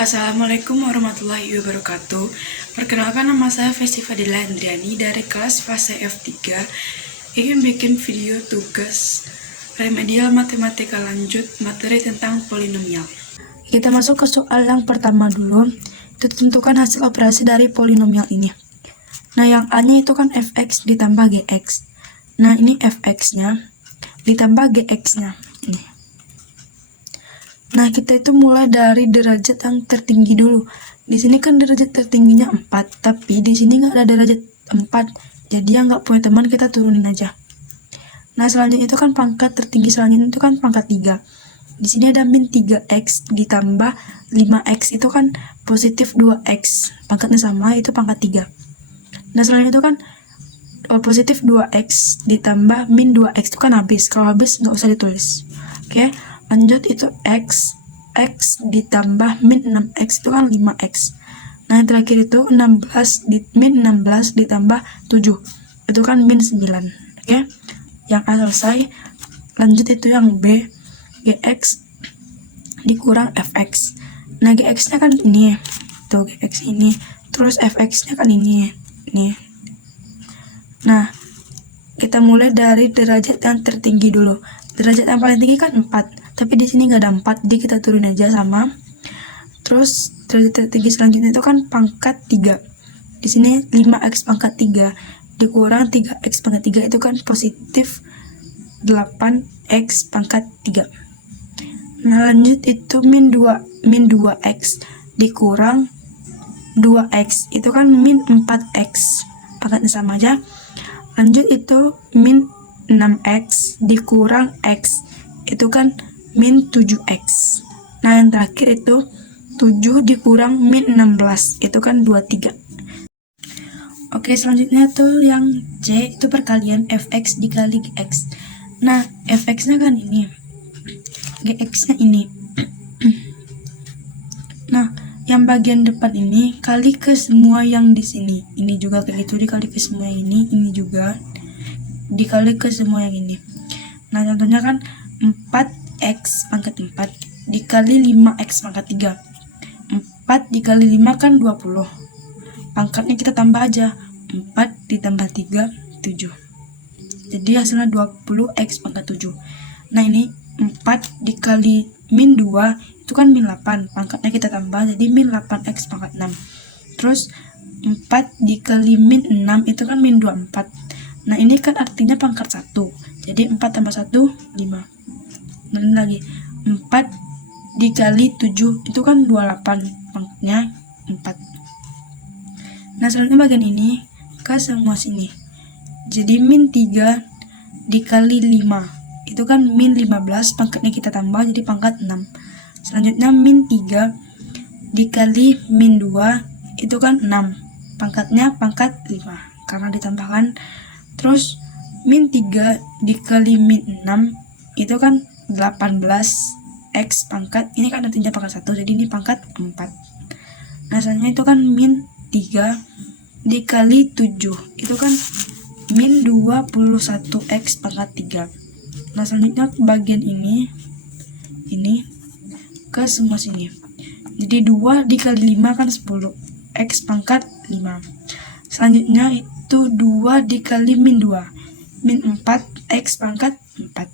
Assalamualaikum warahmatullahi wabarakatuh. Perkenalkan, nama saya Festi Fadila Andriani dari kelas fase F3. Ingin bikin video tugas remedial matematika lanjut materi tentang polinomial. Kita masuk ke soal yang pertama dulu. Kita tentukan hasil operasi dari polinomial ini. Nah, yang A-nya itu kan fx ditambah gx. Nah, ini fx-nya ditambah gx-nya. Ini. Nah, kita itu mulai dari derajat yang tertinggi dulu. Di sini kan derajat tertingginya 4, tapi di sini nggak ada derajat 4. Jadi yang nggak punya teman kita turunin aja. Nah, selanjutnya itu kan pangkat tertinggi selanjutnya itu kan pangkat 3. Di sini ada min 3x ditambah 5x itu kan positif 2x. Pangkatnya sama, itu pangkat 3. Nah, selanjutnya itu kan positif 2x ditambah min 2x itu kan habis. Kalau habis nggak usah ditulis. Oke. Lanjut itu x ditambah min 6x itu kan 5x. Nah, yang terakhir itu min 16 ditambah 7 itu kan min 9. Oke. Yang A selesai. Lanjut itu yang B, gx dikurang fx. Nah, gx nya kan ini tuh, gx ini, terus fx nya kan ini nih. Nah, kita mulai dari derajat yang tertinggi dulu. Derajat yang paling tinggi kan 4, tapi di sini nggak ada 4, jadi kita turun aja sama. Terus derajat tertinggi selanjutnya itu kan pangkat 3. Di sini 5x pangkat 3 dikurang 3x pangkat 3 itu kan positif 8x pangkat 3. Nah, lanjut itu min 2x dikurang 2x itu kan min 4x, pangkatnya sama aja. Lanjut itu min 6x dikurang x itu kan min 7x. Nah, yang terakhir itu 7 dikurang min 16 itu kan 23. Oke, selanjutnya tuh yang C itu perkalian fx dikali gx. Nah, fx nya kan ini, gx nya ini. Nah, yang bagian depan ini kali ke semua yang di sini. Ini juga kayak gitu, dikali ke semua yang ini juga dikali ke semua yang ini. Nah, contohnya kan 4x pangkat 4 dikali 5x pangkat 3. 4 dikali 5 kan 20. Pangkatnya kita tambah aja. 4 ditambah 3, 7. Jadi hasilnya 20x pangkat 7. Nah, ini 4 dikali min 2 itu kan min 8. Pangkatnya kita tambah jadi min 8x pangkat 6. Terus 4 dikali min 6 itu kan min 24. Nah, ini kan artinya pangkat 1. Jadi 4 tambah 1, 5. Nah, ini lagi 4 dikali 7 itu kan 28. Pangkatnya 4. Nah, selanjutnya bagian ini ke semua sini. Jadi min 3 dikali 5 itu kan min 15. Pangkatnya kita tambah jadi pangkat 6. Selanjutnya min 3 dikali min 2 itu kan 6. Pangkatnya pangkat 5 karena ditambahkan. Terus min 3 dikali min 6 itu kan 18x pangkat, ini kan artinya pangkat 1, jadi ini pangkat 4. Nah, selanjutnya itu kan min 3 dikali 7 itu kan min 21x pangkat 3. Nah, selanjutnya bagian ini ke semua sini. Jadi 2 dikali 5 kan 10x pangkat 5. Selanjutnya itu 2 dikali min 2 min 4x pangkat 4.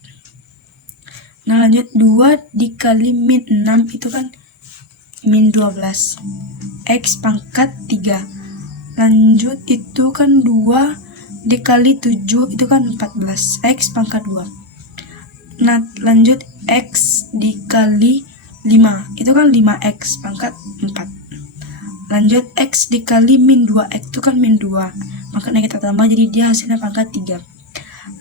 Nah, lanjut 2 dikali min 6 itu kan min 12 x pangkat 3. Lanjut itu kan 2 dikali 7 itu kan 14 x pangkat 2. Nah, lanjut x dikali 5 itu kan 5x pangkat 4. Lanjut x dikali min 2x itu kan min 2. Makanya kita tambah jadi dia hasilnya pangkat 3.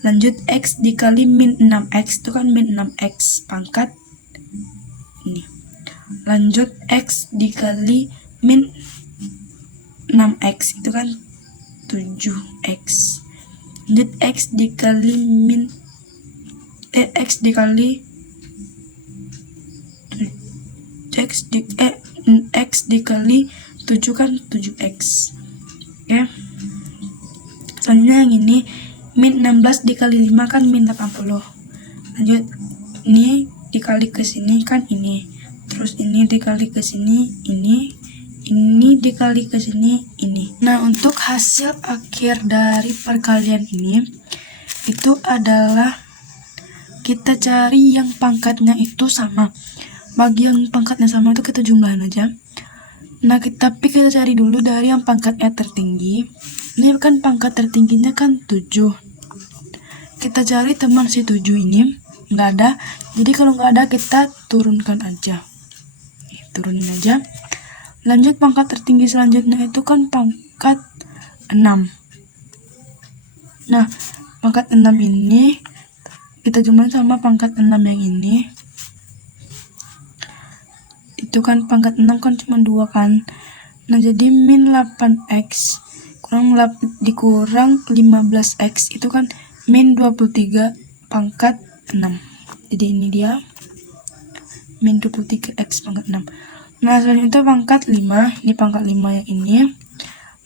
Lanjut x dikali min 6x itu kan min 6x pangkat ini. Lanjut x dikali min 6x itu kan 7x. Lanjut x dikali min x dikali x dikali 7 kan 7x. Oke. Selanjutnya yang ini min 16 dikali 5 kan min 80. Lanjut, ini dikali ke sini kan ini. terus ini dikali ke sini, ini dikali ke sini, ini. Nah, untuk hasil akhir dari perkalian ini itu adalah kita cari yang pangkatnya itu sama. Bagi yang pangkatnya sama itu kita jumlahin aja. Nah, tapi kita cari dulu dari yang pangkatnya tertinggi. Ini kan pangkat tertingginya kan 7. Kita cari teman si 7 ini, nggak ada. Jadi kalau nggak ada kita turunkan aja. Turunin aja. Lanjut pangkat tertinggi selanjutnya itu kan pangkat 6. Nah, pangkat 6 ini kita jumlahin sama pangkat 6 yang ini. Itu kan pangkat 6 kan cuma 2 kan. Nah, jadi min 8x dikurang 15x itu kan min 23 pangkat 6. Jadi ini dia min 23x pangkat 6. Nah, selanjutnya pangkat 5. Ini pangkat 5 yang ini.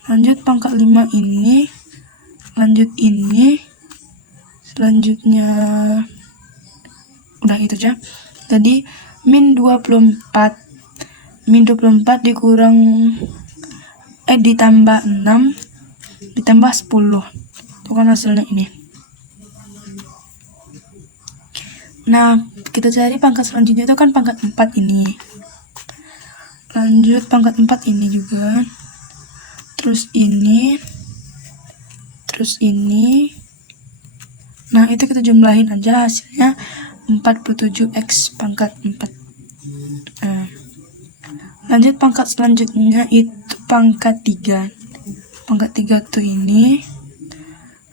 Lanjut pangkat 5 ini. Lanjut ini. Selanjutnya udah itu aja. Jadi min 24 dikurang ditambah 6 ditambah 10. Itu kan hasilnya ini. Nah, kita cari pangkat selanjutnya itu kan pangkat 4 ini. Lanjut pangkat 4 ini juga. Terus ini. Terus ini. Nah, itu kita jumlahin aja hasilnya 47x pangkat 4. Lanjut pangkat selanjutnya itu pangkat 3. Pangkat 3 tuh ini.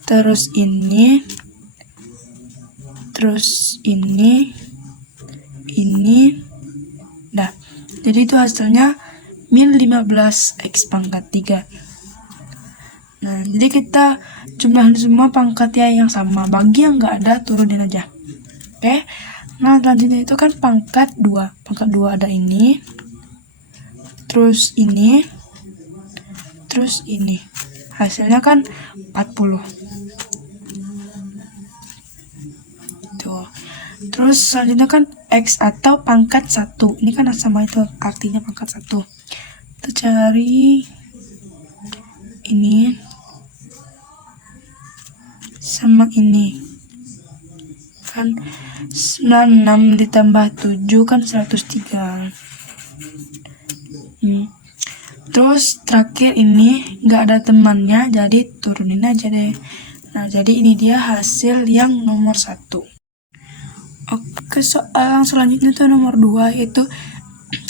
Terus ini. Terus ini. Ini. Dah. Jadi itu hasilnya min 15x pangkat 3. Nah, jadi kita jumlahin semua pangkatnya yang sama. Bagi yang nggak ada, turunin aja. Oke. Nah, selanjutnya itu kan pangkat 2. Pangkat 2 ada ini. Terus ini. Terus ini. Hasilnya kan 40. Tuh. Terus selanjutnya kan x atau pangkat 1. Ini kan sama itu artinya pangkat 1. Kita cari ini sama ini. Kan 96 ditambah 7 kan 103. Terus terakhir ini nggak ada temannya, jadi turunin aja deh. Nah, jadi ini dia hasil yang nomor 1. Oke, soal yang selanjutnya tuh nomor 2, yaitu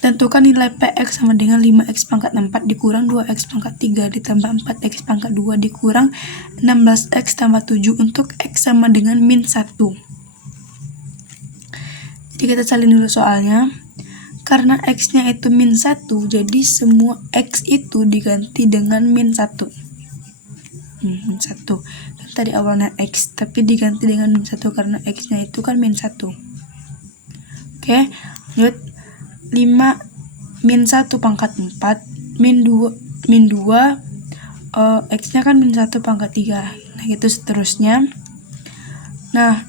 tentukan nilai px sama dengan 5x pangkat 4 dikurang 2x pangkat 3 ditambah 4x pangkat 2 dikurang 16x tambah 7 untuk x sama dengan min 1. Jadi kita salin dulu soalnya. Karena x-nya itu min 1, jadi semua x itu diganti dengan min 1. Min 1. Kan tadi awalnya x, tapi diganti dengan min 1 karena x-nya itu kan min 1. Oke, lanjut. 5 min 1 pangkat 4, min 2 x-nya kan min 1 pangkat 3. Nah, gitu seterusnya. Nah,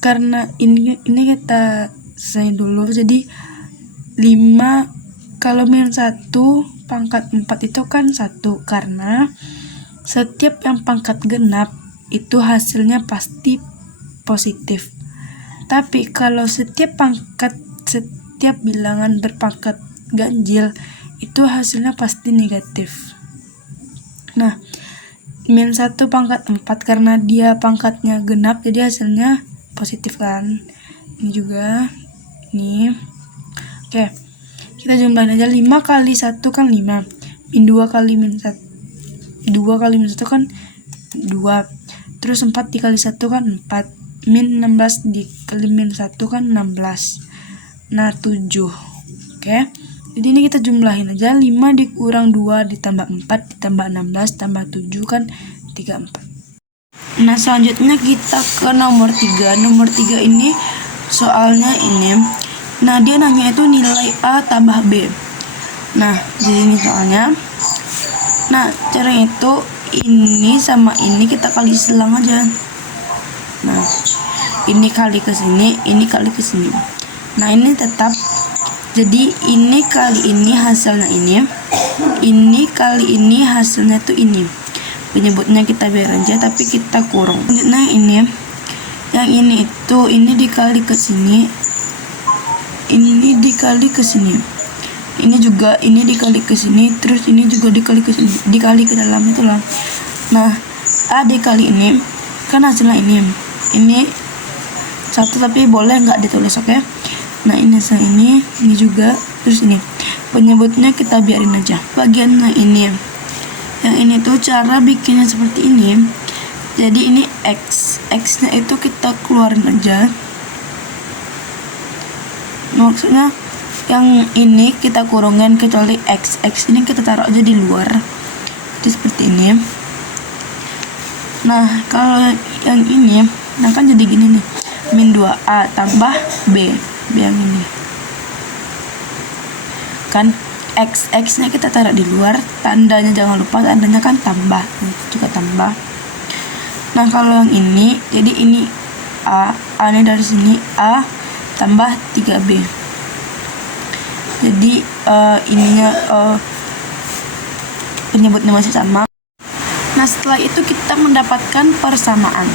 karena ini kita selesai dulu, jadi 5 kalau min 1 pangkat 4 itu kan 1, karena setiap yang pangkat genap itu hasilnya pasti positif. Tapi kalau setiap bilangan berpangkat ganjil itu hasilnya pasti negatif. Nah, min 1 pangkat 4 karena dia pangkatnya genap jadi hasilnya positif kan. Ini juga, ini. Oke, kita jumlahin aja. 5 kali 1 kan 5. Min 2 kali min 1. 2 kali min 1 kan 2. Terus 4 dikali 1 kan 4. Min 16 dikali min 1 kan 16. Nah, 7. Oke. Jadi ini kita jumlahin aja. 5 dikurang 2 ditambah 4 ditambah 16 tambah 7 kan 34. Nah, selanjutnya kita ke nomor 3. Nomor 3 ini soalnya ini. Nah, dia nanya itu nilai A tambah B. Nah, jadi ini soalnya. Nah, cara itu ini sama ini kita kali selang aja. Nah, ini kali ke sini, ini kali ke sini. Nah, ini tetap Jadi ini kali ini hasilnya ini kali ini hasilnya tuh ini. Penyebutnya kita biar aja, tapi kita kurung. Nah ini, yang ini itu ini dikali ke sini, ini dikali ke sini, ini juga ini dikali ke sini, terus ini juga dikali ke sini, dikali ke dalam itu lah. Nah A dikali ini kan hasilnya ini satu, tapi boleh nggak ditulis, oke? Nah ini hasil ini juga, terus ini penyebutnya kita biarin aja. Bagiannya ini, yang ini tuh cara bikinnya seperti ini. Jadi ini x nya itu kita keluarin aja. Maksudnya yang ini kita kurungin, kecuali x ini kita taruh aja di luar. Jadi seperti ini. Nah kalau yang ini, nah kan jadi gini nih, min 2a tambah b yang ini kan, x nya kita taruh di luar, tandanya jangan lupa, tandanya kan tambah, juga tambah. Nah kalau yang ini, jadi ini a nya dari sini, a tambah 3b. Jadi ininya penyebutnya masih sama. Nah setelah itu kita mendapatkan persamaan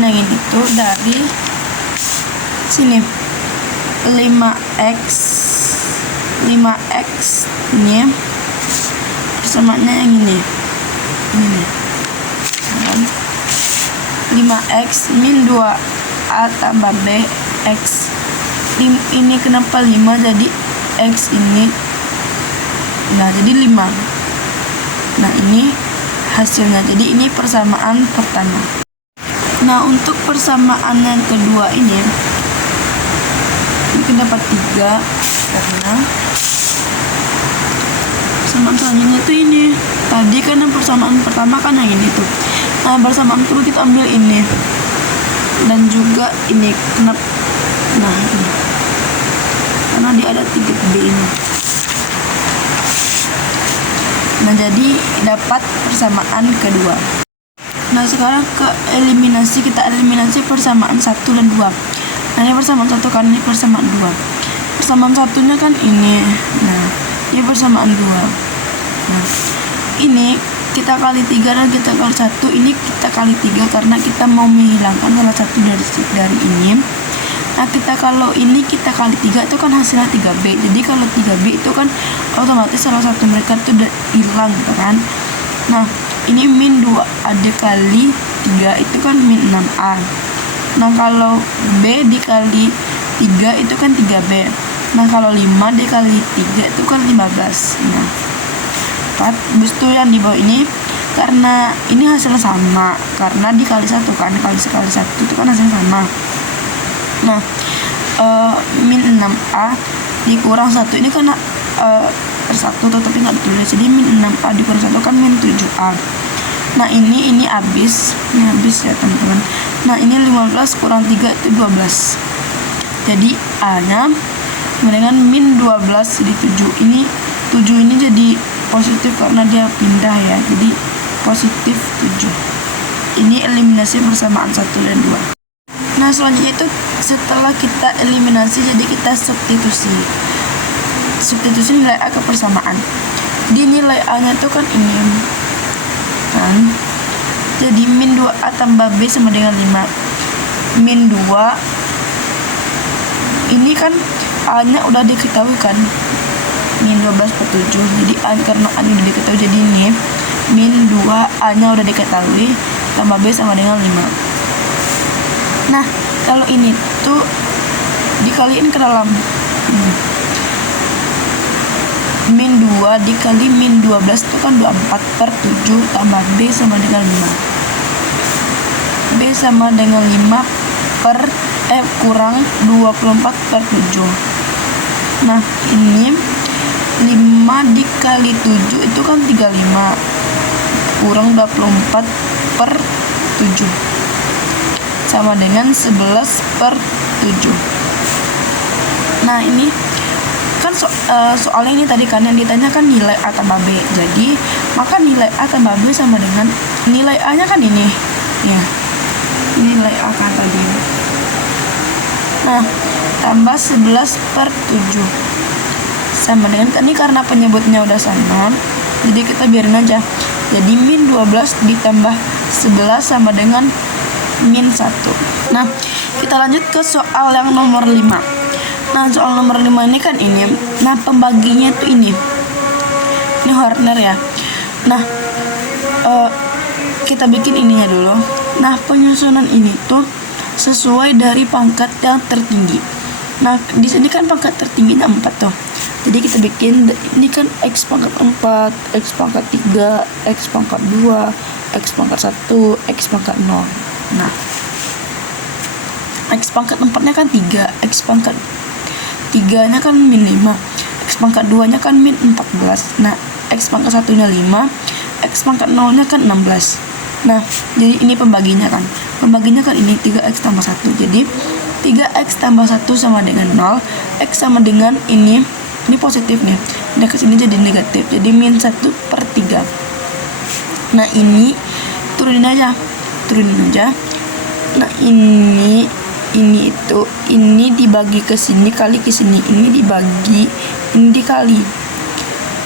yang ini tuh dari sini, 5x ini persamaannya yang ini 5x min 2a tambah b x. Ini kenapa 5, jadi x ini, nah jadi 5. Nah ini hasilnya, jadi ini persamaan pertama. Nah untuk persamaan yang kedua ini kita dapat 3 karena persamaan selanjutnya tuh ini. Tadi kan yang persamaan pertama kan yang ini tuh. Nah persamaan kedua kita ambil ini dan juga ini. Kenapa? Nah ini karena dia ada 3b ini. Nah jadi dapat persamaan kedua. Nah sekarang ke eliminasi, kita eliminasi persamaan 1 dan 2. Nah ini persamaan 1 kan, ini persamaan 2. Persamaan satunya kan ini. Nah ini persamaan 2. Nah ini kita kali 3 dan kita kali 1. Ini kita kali 3 karena kita mau menghilangkan salah satu dari ini. Nah kita kalau ini kita kali 3 itu kan hasilnya 3b. Jadi kalau 3b itu kan otomatis salah satu mereka itu udah hilang gitu kan. Nah ini min 2a dikali 3 itu kan min 6a. Nah kalau b dikali 3 itu kan 3b. Nah kalau 5 dikali 3 itu kan 15. Nah 4. Habis itu yang di bawah ini, karena ini hasilnya sama, karena dikali 1 kan, kali 1 itu kan hasilnya sama. Nah min 6a dikurang 1 ini kan satu tapi nggak ditulis, jadi min 6a dikurang 1 kan min 7a. Nah ini habis ya teman-teman. Nah ini 15 kurang 3 itu 12. Jadi a nya dengan min 12 jadi 7. Ini 7 ini jadi positif karena dia pindah ya, jadi positif 7. Ini eliminasi persamaan 1 dan 2. Nah selanjutnya itu setelah kita eliminasi, jadi kita substitusi nilai a ke persamaan. Di nilai a nya itu kan ini kan, jadi min 2a tambah b sama dengan 5. Min 2 ini kan a nya udah diketahui kan, min 12 per 7. Jadi a, karena a nya udah diketahui, jadi ini min 2 a nya udah diketahui tambah b sama dengan 5. Nah kalau ini tuh dikaliin ke dalam min 2 dikali min 12 itu kan 24 per 7 tambah b sama dengan 5. B sama dengan 5 per kurang 24 per 7. Nah ini 5 dikali 7 itu kan 35 kurang 24 per 7 sama dengan 11 per 7. Nah ini kan soalnya ini tadi kan yang ditanya kan nilai a tambah b, jadi maka nilai a tambah b sama dengan nilai a nya kan ini ya, nilai a kan tadi. Nah tambah 11/7 sama dengan, ini karena penyebutnya udah sama, jadi kita biarin aja. Jadi min 12 ditambah 11 sama dengan min 1. Nah, kita lanjut ke soal yang nomor 5. Nah, soal nomor 5 ini kan ini. Nah, pembaginya tuh ini. Ini Horner ya. Nah, kita bikin ininya dulu. Nah, penyusunan ini tuh sesuai dari pangkat yang tertinggi. Nah, di sini kan pangkat tertingginya 4 tuh. Jadi kita bikin, ini kan X pangkat 4, X pangkat 3, X pangkat 2, X pangkat 1, X pangkat 0. Nah, X pangkat 4-nya kan 3, X pangkat 3-nya kan min 5, X pangkat 2-nya kan min 14. Nah, X pangkat 1-nya 5, X pangkat 0-nya kan 16. Nah, jadi ini pembaginya kan. Pembaginya kan ini 3X tambah 1. Jadi 3X tambah 1 sama dengan 0. X sama dengan ini positif nih. Nah, kesini jadi negatif. Jadi min 1/3. Nah, ini turunin aja. Nah, ini dibagi ke sini kali ke sini. Ini dibagi, ini dikali.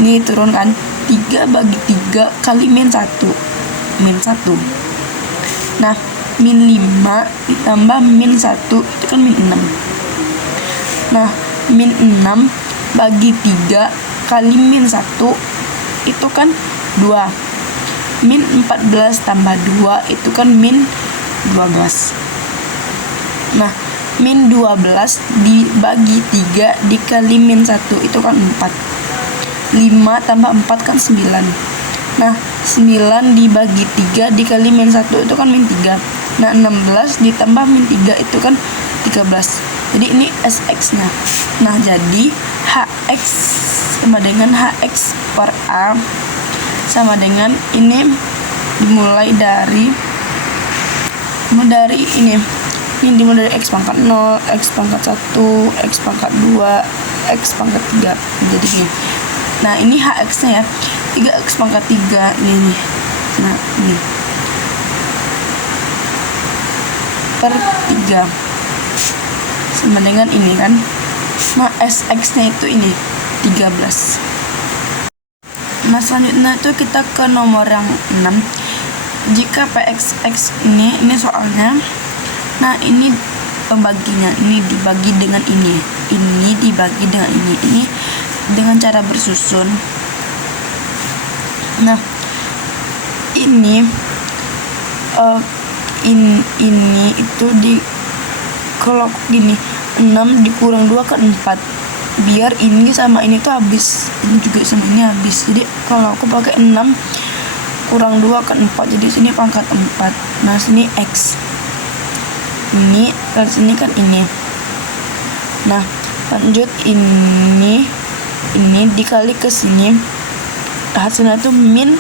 Ini turun kan. 3/3 kali min 1. Nah, min 5 ditambah min 1 itu kan min 6. Nah, min 6 bagi 3 kali min 1 itu kan 2. Min 14 tambah 2 itu kan min 12. Nah, min 12 dibagi 3 dikali min 1 itu kan 4. 5 tambah 4 kan 9. Nah, 9 dibagi 3 dikali min 1 itu kan min 3. Nah, 16 ditambah min 3 itu kan 13. Jadi ini SX-nya. Nah, jadi HX sama dengan HX per A sama dengan ini dimulai dari ini dimulai dari X pangkat 0, X pangkat 1, X pangkat 2, X pangkat 3. Jadi gini. Nah, ini HX-nya ya. 3X pangkat 3 ini. Nah, ini per 3 sama dengan ini kan. Nah, SX-nya itu ini 13. Nah, selanjutnya itu kita ke nomor yang 6. Jika PXX ini soalnya. Nah, ini pembaginya, ini dibagi dengan ini dibagi dengan ini dengan cara bersusun. Nah, ini itu kalau gini 6 dikurang 2 kan 4, biar ini sama ini tuh habis, ini juga sama ini habis. Jadi kalau aku pakai 6 kurang 2 kan 4, jadi sini pangkat 4. Nah, sini X, ini kan sini kan ini. Nah, lanjut ini dikali ke sini, hasilnya tuh min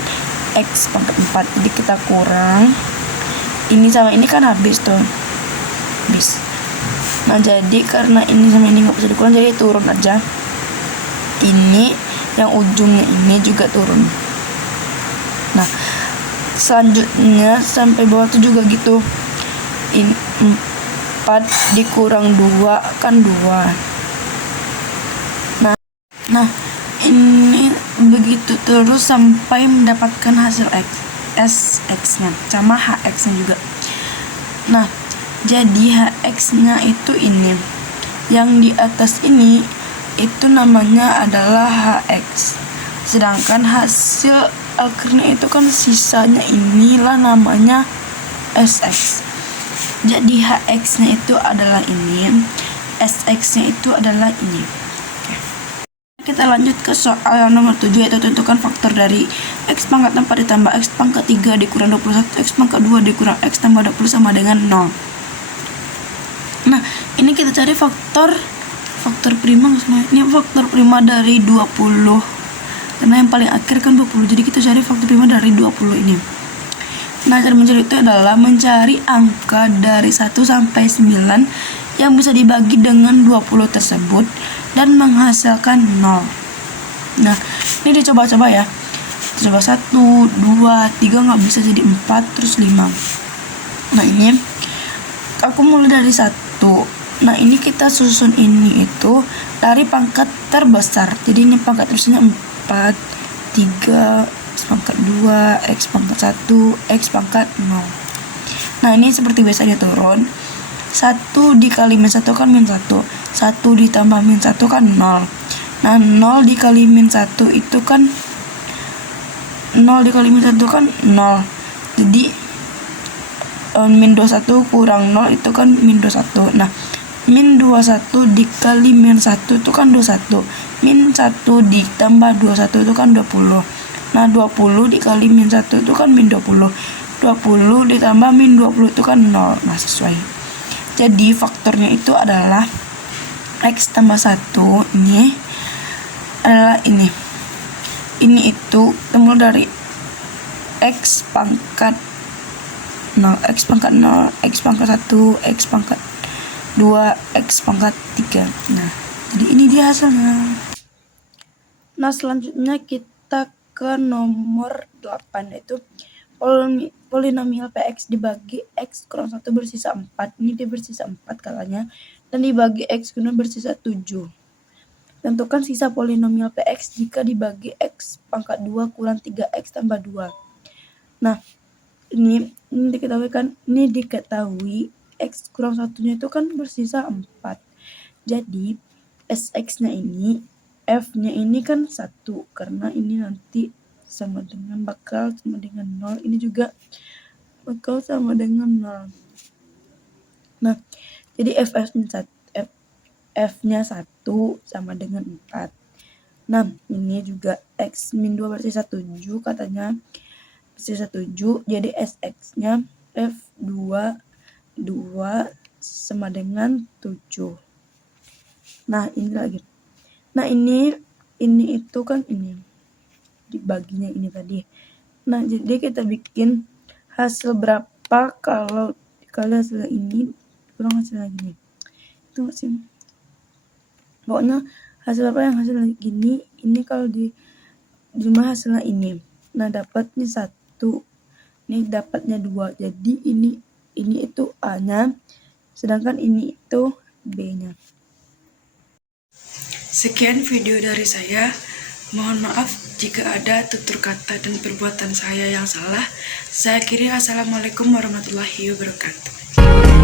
X pangkat 4. Jadi kita kurang ini sama ini kan habis tuh, habis. Nah, jadi karena ini sama ini nggak bisa dikurang, jadi turun aja. Ini yang ujungnya ini juga turun. Nah, selanjutnya sampai bawah tuh juga gitu. Ini 4 dikurang 2 kan 2. Nah, ini begitu terus sampai mendapatkan hasil SX-nya sama HX-nya juga. Nah, jadi HX-nya itu ini. Yang di atas ini itu namanya adalah HX. Sedangkan hasil akhirnya itu kan sisanya inilah namanya SX. Jadi HX-nya itu adalah ini, SX-nya itu adalah ini. Oke. Kita lanjut ke soal yang nomor 7, yaitu tentukan faktor dari X pangkat 4 ditambah X pangkat 3 dikurang 21, X pangkat 2 dikurang X tambah 20 sama dengan 0. Nah, ini kita cari faktor prima. Ini faktor prima dari 20. Karena yang paling akhir kan 20. Jadi kita cari faktor prima dari 20 ini. Nah, cara mencari itu adalah mencari angka dari 1 sampai 9 yang bisa dibagi dengan 20 tersebut dan menghasilkan 0. Nah, ini dicoba-coba ya. Coba 1, 2, 3 nggak bisa, jadi 4, terus 5. Nah, ini aku mulai dari 1. Nah, ini kita susun ini itu dari pangkat terbesar. Jadi ini pangkat terbesarnya 4, 3, X pangkat 2, X pangkat 1, X pangkat 0. Nah, ini seperti biasa dia turun. 1 dikali min 1 kan min 1. 1 ditambah min 1 kan 0. Nah, 0 dikali min 1 itu kan 0 dikali min 1 kan 0. Jadi min 21 kurang 0 itu kan min 21. Nah, min 21 dikali min 1 itu kan 21. Min 1 ditambah 21 itu kan 20. Nah, 20 dikali min 1 itu kan min 20. 20 ditambah min 20 itu kan 0. Nah, sesuai. Jadi faktornya itu adalah X tambah 1 ini adalah ini. Ini itu temu dari X pangkat 0, X pangkat 0, X pangkat 1, X pangkat 2, X pangkat 3. Nah, jadi ini dia hasilnya. Nah, selanjutnya kita ke nomor 8, yaitu polinomial PX dibagi X kurang 1 bersisa 4. Ini dia bersisa 4 katanya. Dan dibagi X kurang bersisa 7. Tentukan sisa polinomial PX jika dibagi X pangkat 2 kurang 3X tambah 2. Nah, ini diketahui X kurang 1-nya itu kan bersisa 4. Jadi, SX-nya ini, F-nya ini kan 1. Karena ini nanti bakal sama dengan 0. Ini juga bakal sama dengan 0. Nah, jadi F-nya 1 sama dengan 4. Nah, ini juga X min 2 bersisa 7 katanya. Bersisa 7, jadi SX-nya F2 sama dengan 7. Nah, ini lagi. Nah, ini itu kan ini. Dibaginya ini tadi. Nah, jadi kita bikin hasil berapa kalau hasil ini kurang hasil lagi nih. Itu nggak sih? Pokoknya hasil apa yang hasil gini, ini kalau di jumlah hasilnya ini. Nah, dapatnya 1. Ini dapatnya 2. Jadi ini itu A-nya, sedangkan ini itu B-nya. Sekian video dari saya. Mohon maaf jika ada tutur kata dan perbuatan saya yang salah. Saya akhiri, assalamualaikum warahmatullahi wabarakatuh.